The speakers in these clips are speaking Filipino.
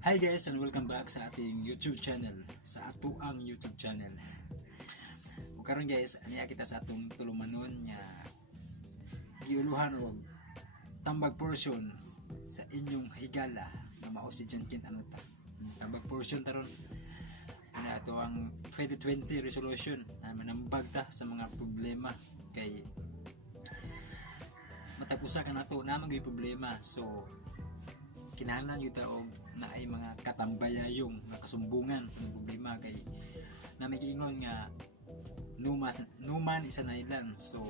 Hi guys and welcome back sa ating YouTube channel, sa atuang YouTube channel. Ug karon guys, aniya kita sa atong tulumanon nga giuluhan og tambag portion sa inyong higala na mao si Jankin Anuta. Tambag portion taron na ato ang 2020 resolution, manambag ta sa mga problema kay matag usa ka nato na magay problema, so kinahanglan yun og na ay mga katambayayong mga kasumbungan sa problema kay na may giingon nga numan isa na ilan. So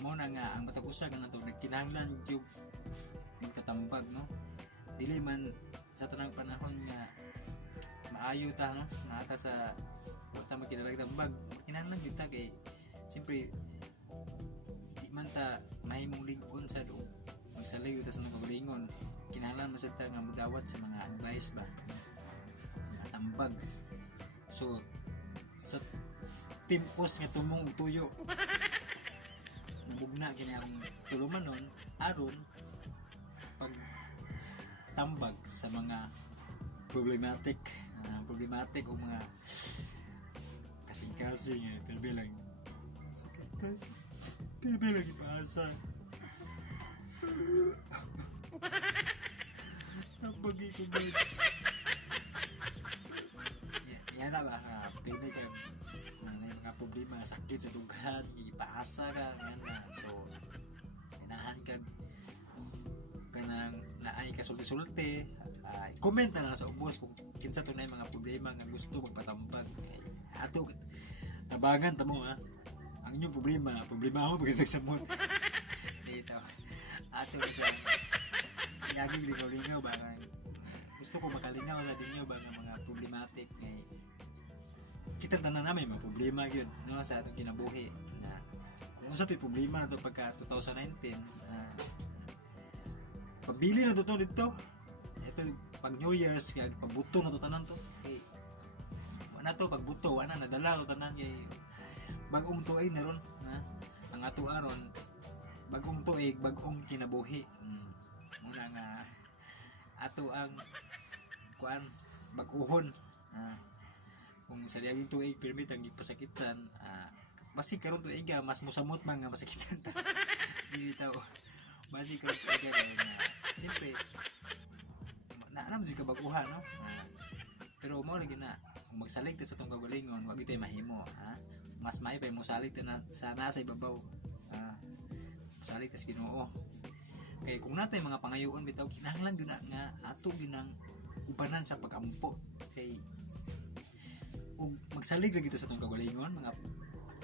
mo na nga ang matag usa ka nato nagkinahanglan yung magtatambag, no, dili man sa tanang panahon nga maayo ta, no, naata sa ta magkinalagtambag, kinahanglan yun ta kay siyempre di man ta mahimong lingkon sa do magsalayo ta sa mga kagalingon, kinahanglan mo sa nga mudawat sa mga advice ba mga tambag. So sa timpos nga tumong tuyo namugna kini akong tulumanon aron pag tambag sa mga problematic o mga kasing-kasing pero bilang ipaasa nabagi ko ba yan na ba pili ka mga problema sakit sa dughan ipaasa ka yan na. So inahan ka kanang naay kasulti-sulti, comment na lang sa ubos kung kinsa to na mga problema nga gusto magpatambag ato tabangan tamo ang inyong problema mo pagkatag sa mo dito ato siya yaging lingaw-lingaw ba gusto ko makalingaw na din nyo ba ng mga problematic ngay kita tanan namin mga problema yun, no, sa atong kinabuhi na kung sa ito'y problema na ito pagka 2019 pabili na ito dito ito pag New Year's kaya pagbuto na ito tanan to okay. Wala to pagbuto wala nadala ito tanan kay bagong tuig na ron ang ato aron bagong tuig bagong kinabuhi muna nga ato ang kuan baguhon kung sa diyaging tuig permit ang gipasakitan basi karon tuig mas musamot man nga masakitan ta dili taw basi karon tuig nga siyempre naanam jud ka baguhan, no, pero mo lagi na kung magsalig ta sa tong kagalingon wag tay mahimo mas may pa mo salig ta na sana sa ibabaw salig ta sa Ginoo kay kung natay mga pangayoon bitaw kinahanglan gyud na nga ato ginang ubanan sa pagampo kay ug magsalig lagi ta sa atong kagalingon mga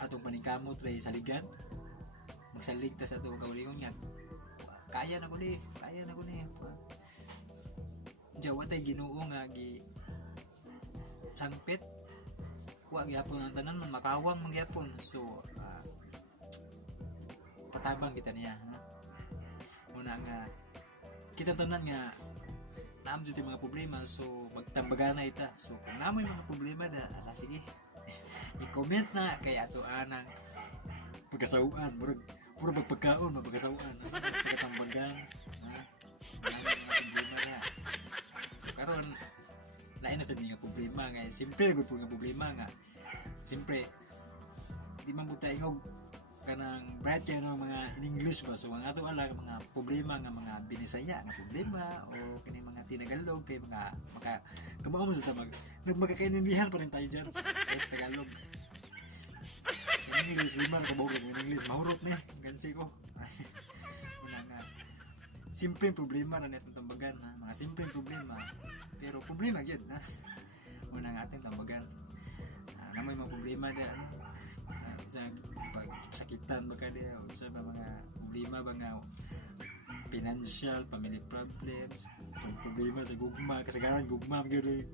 atong paningkamot ray saligan magsalig ta sa atong kagalingon nga kaya na ko ni jawa tay Ginoo nga gi sangpit wa gyapon ang tanan man makawang man gyapon. So patabang kita niya muna nga kita tanan nga naam jud mga problema, so magtambagan na ita. So kung namoy mga problema na sige i-comment na kay ato anang pagkasauan puro pagpagkaon mapagkasauan pagkatambagan mga problema na. So karon lain na sa mga problema nga siyempre gud po nga problema nga siyempre di man buta ingog kanang brad no mga in English ba. So ang ato ala mga problema nga mga binisaya nga problema o kini mga tinagalog kay mga maka kamao mo sa magkakaintindihan pa rin tayo diyan kahit Tagalog in English liman ko bawog in English mahurot ni gansi ko una nga simpleng problema na netong tambagan mga simpleng problema pero problema gyud una nga ating tambagan na may mga problema da sa pagsakitan ba kada o sa mga problema ba nga financial, family problems, problema sa gugma, kasagaran gugma gyud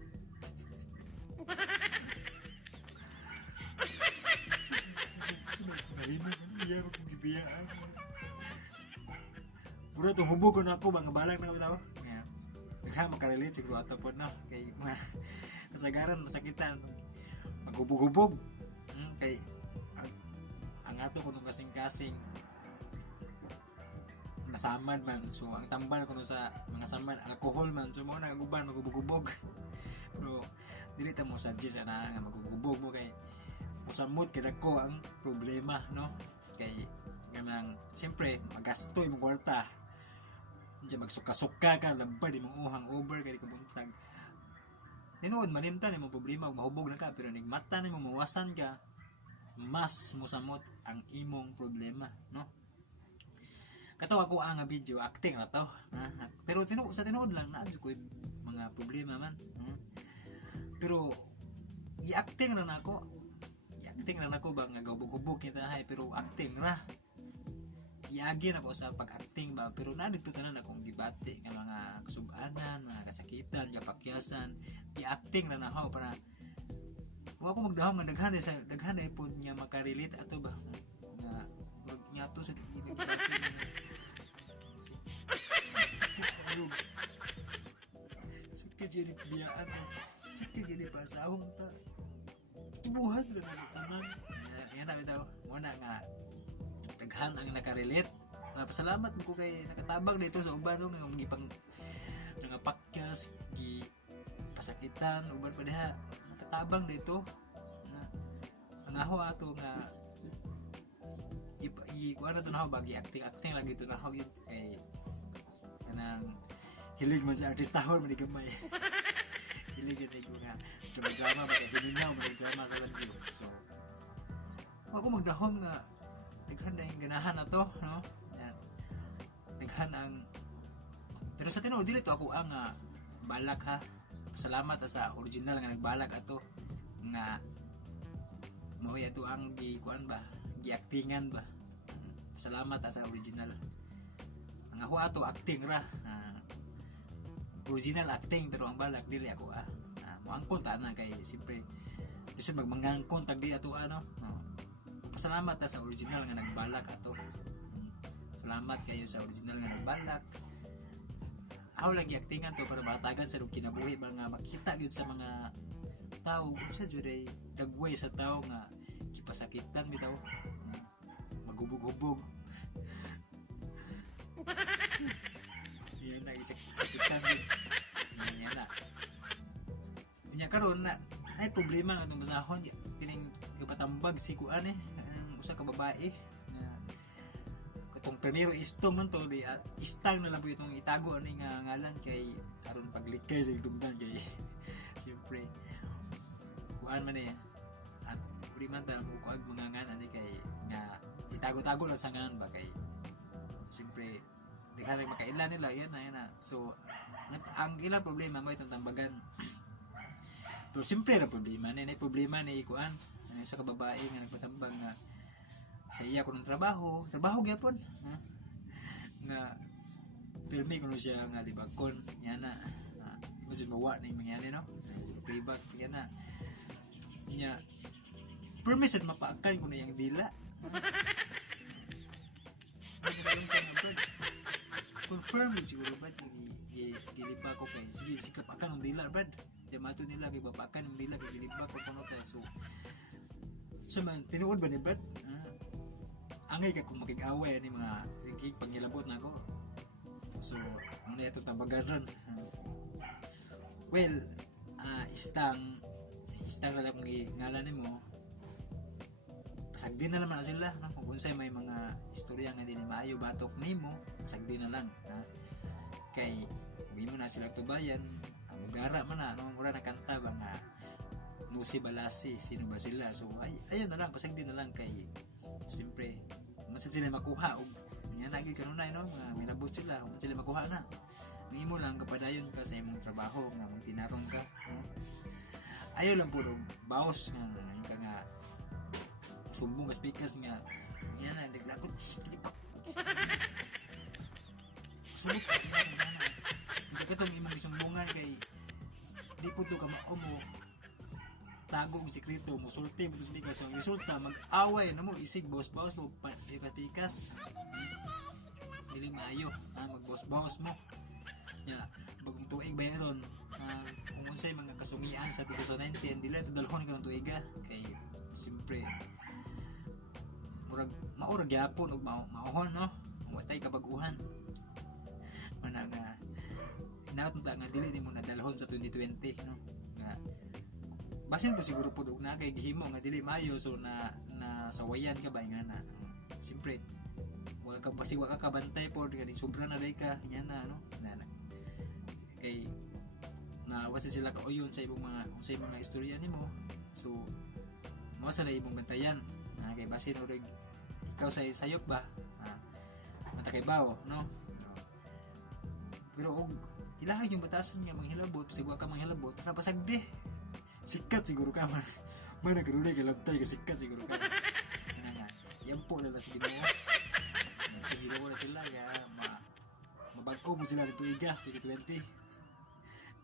marimo iya ko gibiyaan puro to hubog ko na ako mga balag na bitaw nagha makarelate siguro ato po na kay kasagaran masakitan maghubog-hubog kay ang ato kuno kasing-kasing nasamad man. So ang tambal kuno sa mga samad alcohol man, so mo nagaguban magubog-ubog. Pero dili ta mo suggest ana nga magubog mo kay usamot kay dako ang problema, no? Kay ganang siyempre magastoy mo kwarta. Diyan magsuka-suka ka labad imong uhang over kay kabuntag. Tinuod malimtan imong problema ug mahubog na ka pero nigmata nimo mawasan ka, mas musamot ang imong problema, no? Kato ako ang video acting na to, ha? Pero sa tinuod lang na ko mga problema man, pero i-acting ra nako. I-acting ra nako ba nga gubog-hubog kita hay, pero acting ra. Iagi na ko sa pag-acting ba, pero nadito tanan akong gibati nga mga kasub-anan, mga kasakitan, kapakyasan. I-acting ra nako para wa ko magdahom nga daghan ay pod niya makarelate ato ba nga wag niya to sa sakit jadi biyaan, sakit jadi pasahong ta tubuhan ka na tanan. Yan na bitaw mo na nga daghan ang nakarelate. Pasalamat ko kay nakatabang dito sa uban nga gipang nangapakyas gi pasakitan uban pa diha nakatabang dito ang aho ato nga kuan na to na bagi acting lagi to na yun kay kanang hilig man sa artistahon man gamay. Hilig yun ko nga drama ba kay hiningaw man drama sa radio. So ako magdahom nga daghan na yung ganahan na to, no? Yan. Daghan ang pero sa tinuod dili to ako ang balak ha. Salamat sa original nga nagbalak ato nga mao ato ang kuan ba giaktingan ba. Salamat sa original ang ako ato acting ra, original acting pero ang balak dili ako moangkon ta na kay siyempre gusto magmangangkon tag di ato ano. Pasalamat sa original nga nagbalak ato. Salamat kayo sa original nga nagbalak. Ako lagi aktingan to para matagan sa kinabuhi ba nga makita gyud sa mga tao kung sa juday dagway sa tao nga kipasakitan bitaw, magubog-hubog. Yan na isakitan gyud. Yan na. Unya karon na ay problema nga itong basahon pining kapatambag si kuan usa ka babae nga katong primero istong man to di istang na lang po itong itago ani nga ngalan kay aron paglikay sa dumdan kay siyempre kuan man at uri man ta kuag mga ngalan ani kay nga itago-tago lang sa ngalan ba kay siyempre di ka makailan nila yan na so ang ilang problema mo itong tambagan. Pero siyempre na problema ni kuan sa kababae nga nagpatambang nga sa iya ko ng trabaho gyapon nga pirmi kuno siya nga libagkon yana gusto mawa na yung mangyari no playback yana nya permission mapaakan ko na yung dila confirm siguro ba gilipa ko kay sige sikap akan ng dila brad damato nila kay bapakan ng dila kay gilipa ko kuno kay so man tinuod ba ni brad angay ka kung makig-away ni mga sige pangilabot na ako so ang ito tabagaran well istang na lang kung ngalan mo pasagdi na naman na sila no? Kung unsay may mga istorya nga din maayo batok nimo pasagdi na lang kay hindi mo na sila tubayan ang ugara man na no? Mura na kanta ba nga Nusi Balasi sino ba sila so ayun na lang pasagdi na lang kay siyempre masin sila makuha og nga nagi kanunay no mga minabot sila kung sila makuha na ng imo lang kapadayon ka sa imong trabaho nga magtinarong ka no? Ayaw lang puro baos nga nga sumbong mas pikas nga yan na naglakot sulok hindi ka itong imong isumbungan kay di po ito ka mo tago ang sikreto mo sulti mo sa pikas ang resulta mag-away na mo isig bawas-bawas mo pikas hindi maayo mag-bawas-bawas mo ya bagong tuig ba yan kung unsay mga kasungian sa 2019 dila ito dalhon ka ng tuiga kay siyempre maurag yapon og maohon no mo tay kabaguhan mana nga napunta nga dili nimo nadalhon sa 2020 no nga basin po siguro po og na kay gihimo nga dili maayo so na sawayan ka ba nga na siyempre wala ka pasiwa ka kabantay po kani sobra na day ka nya na no na kay na wasi sila ka uyon sa ibong mga istorya nimo so mo sa ibong bantayan kay basin og ikaw sa sayop ba mata kay bawo no pero og ilaha yung batasan nga manghilabot sigwa ka manghilabot napasagdi sikat siguro ka man nagruday kay labtay ka sikat siguro ka nga yan po na si Ginoo Ginoo na sila nga mabag-o mo sila nito iga 2020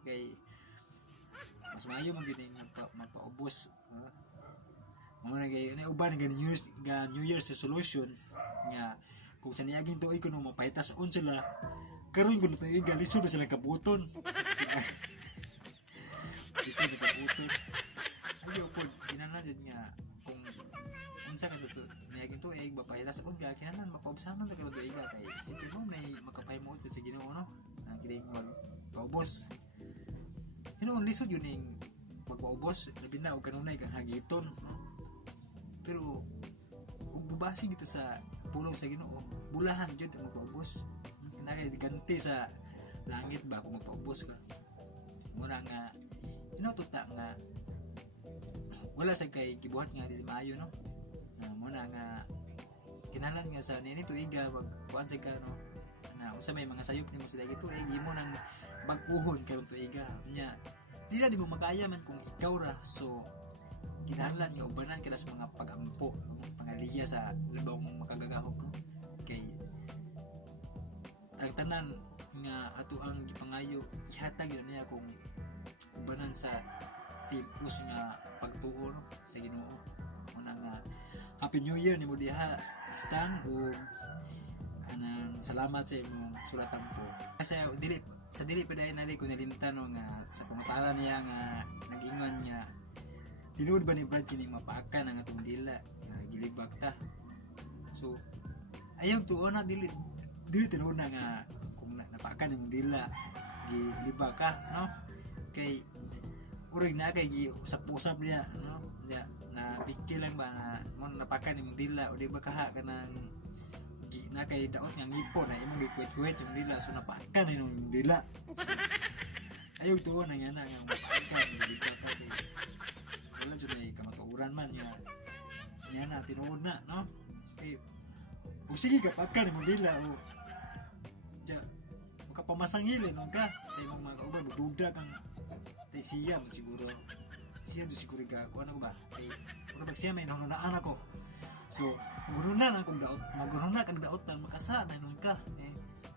kay mas maayo man gining magpaubos mga nagay uban nga New Year's resolution nga kung sa niaging tuig kuno mapahitas-on sila karon kuno to iga lisod sila kabuton lisod kabuton ayo pod kinahanglan nga kung unsa ka gusto niaging tuig mapahitas-on ka kinahanglan mapaubsanan ta karon to iga kay simple mo nay makapahimo sa Ginoo no ang kining magpaubos Hinoon lisod yun yung magpaubos labi na og kanunay kang hagiton no? Pero ug bubasi gito sa pulong sa Ginoo bulahan jud ang magpaubos kinahanglan diganti sa langit ba kung magpaubos ka muna nga inututa nga wala sa kay gibuhat nga dili maayo no muna nga kinahanglan nga sa nini tuiga pag kuan sa ka no na usa may mga sayop nimo sila gito imo nang bag-uhon karon tuiga nya di mo makaya man kung ikaw ra so kinahanglan nga ubanan kada sa mga pagampo pangaliya sa labaw mong makagagahom no? Kay ang tanan nga ato ang gipangayo ihatag yun niya kung ubanan sa tipos nga pagtuo no? Sa Ginoo muna nga Happy New Year ni mo diha Stan o anang salamat sa imong suratan po kasi dili pa dahil nali ko nalimtan no, nga sa pangutaran niya nga nag-ingon niya tinuod ba ni Brad kining mapakan ang atong dila nga gilibak ta so ayaw tuon na dili tinuod na nga kung napakan imong dila gilibak ka no kay urig na kay usap-usap niya no na bigki lang ba na mo napakan imong dila o di ba kaha kanang na kay daot nga ngipon na imong gikwet-kwet sa dila so napakan imong dila ayaw tuon na nga na nga mapakan gilibak ka kay wala jud ay kamatuoran man niya na tinuod na no kay o sige ka pagka ni mo dila o ja makapamasangilin no ka sa imong mga kauban duda kang tay siya mo siguro ka ko ano ba kay pag siya may nahunaan ako so magurunan akong daot kang daot na makasa na nun ka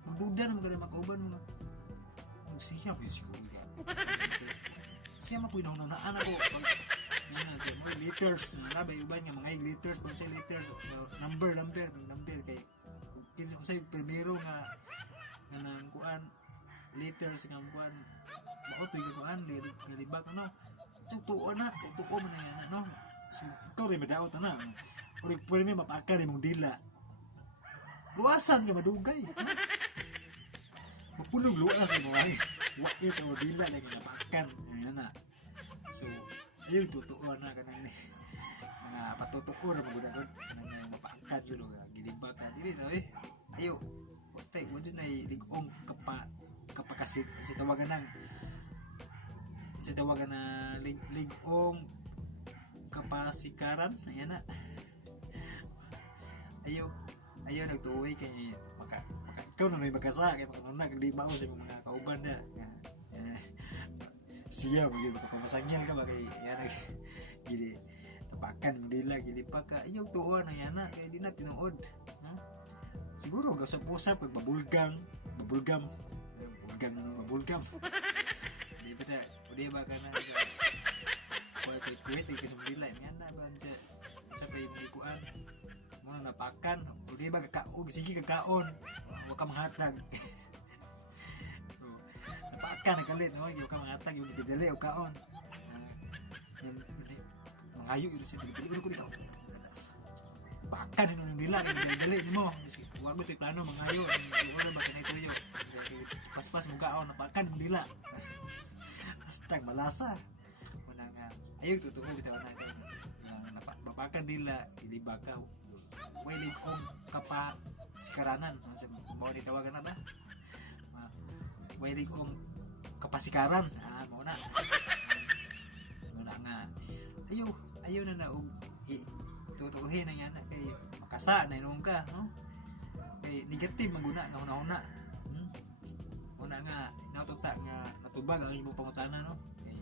magduda na mga makauban mo siya mo siguro ka siya mapuy nahunaan ako mga liters nabay uban nga mga liters ba siya liters number kay kinsa usay primero nga nang kuan liters nga kuan maotoy nga kuan libak no tutuo man na no so ikaw rin madaot na urig pwede may mapakan imong dila luasan ka madugay mapunog luas mo ay wa ito dila na ginapakan ayan na so ayaw tutuo na kanang mga patutuo na magudagod kanang mapangkat yun o gilibak ka dili na ayaw watay mo dyan ay ligong kapakasit si tawagan na ligong kapasikaran ayan na ayaw nagtuoy kay ikaw na may magkasa kay makanunag di mao sa mga kauban na siya magiging pamasangyan ka ba kay yan gili napakan mo nila gilipa ka ayaw tuon na yan na kaya di na tinuod siguro gasap-usap pag babulgam di ba ka na kuwet kasi mo nila yan na ba sa pay magikuan mo na napakan o di ba kakaog sige kakaon huwag ka manghatag napakan nagkalit no yung ka mangatag yung didali o kaon mangayo yun siya didali ko dito pakan nila yung dali mo wag ko plano mangayo wala ba kanay tuyo paspas mugaon napakan mo dila hastag malasa una nga ayog tutuo bitaw na napakan dila dili baka wailig og kapa sikaranan mo ni tawagan na ba wailig og kapasikaran mo na nga ayaw na og tutuuhin na yan kay makasa na inom ka no kay negative maguna nga una una nga inaututa nga natubag ang imong pangutana no kay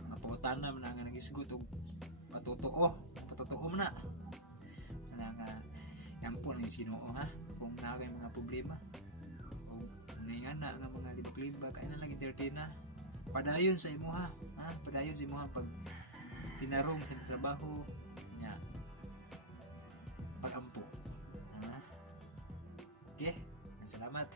mga pangutana man nga nagisgot og patutuo mo na nga yampo na yung Ginoo ha kung naa kay mga problema o nga na mga libak-libak ay na lang entertain na padayon sa imo ha padayon sa imo ha pag tinarong sa trabaho nya pagampo okay salamat.